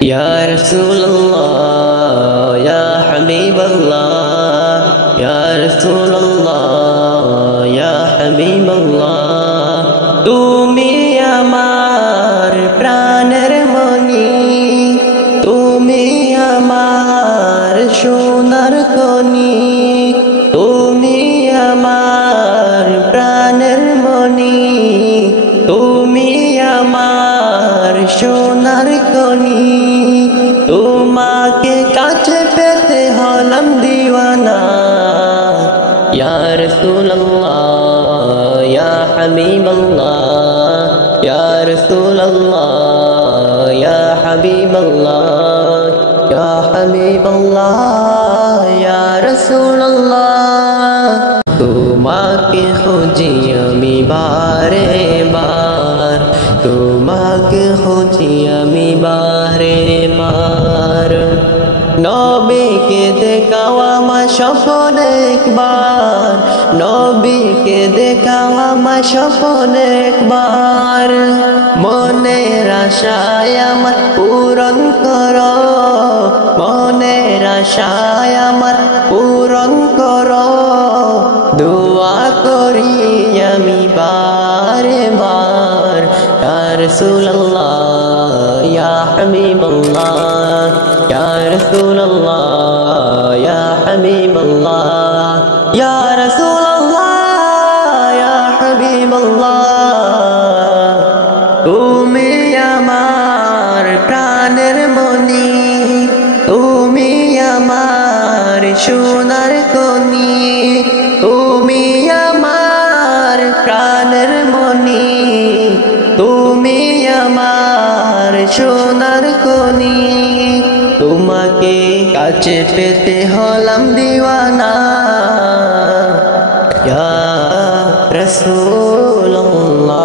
ইয়া রাসূলুল্লাহ ইয়া হাবিবাল্লাহ ইয়া রাসূলুল্লাহ ইয়া হাবিবাল্লাহ তুমি আমার প্রাণের মনি তুমি আমার সোনার খনি তুমি আমার প্রাণের মনি তুমি আমার সোনার খনি তোমাকে কাছে পেতে হলাম দিওয়ানা ইয়া রাসূলুল্লাহ ইয়া হাবিবাল্লাহ ইয়া রাসূলুল্লাহ ইয়া হাবিবাল্লাহ ইয়া হাবিবাল্লাহ ইয়া রাসূলুল্লাহ তোমাকে খুঁজি আমি বারে বার তোমাকে খুঁজি আমি বারে বার নবীকে দেখাও আমার স্বপ্নে একবার নবীকে দেখাও আমার স্বপ্নে একবার মনের আশায় আমার পূরণ করো মনের আশায় আমার পূরণ করো দোয়া করি আমি বারে বার ইয়া রাসূলুল্লাহ ইয়া হাবিবাল্লাহ ইয়া রাসূলুল্লাহ ইয়া হাবিবাল্লাহ ইয়া রাসূলুল্লাহ ইয়া হাবিবাল্লাহ তুমি আমার প্রাণের মনি তুমি আমার সোনার খনি তুমি আমার প্রাণের মনি তুমি আমার সোনার খনি তোমাকে কাছে পেতে হলাম দিওয়ানা ইয়া রাসূলুল্লাহ।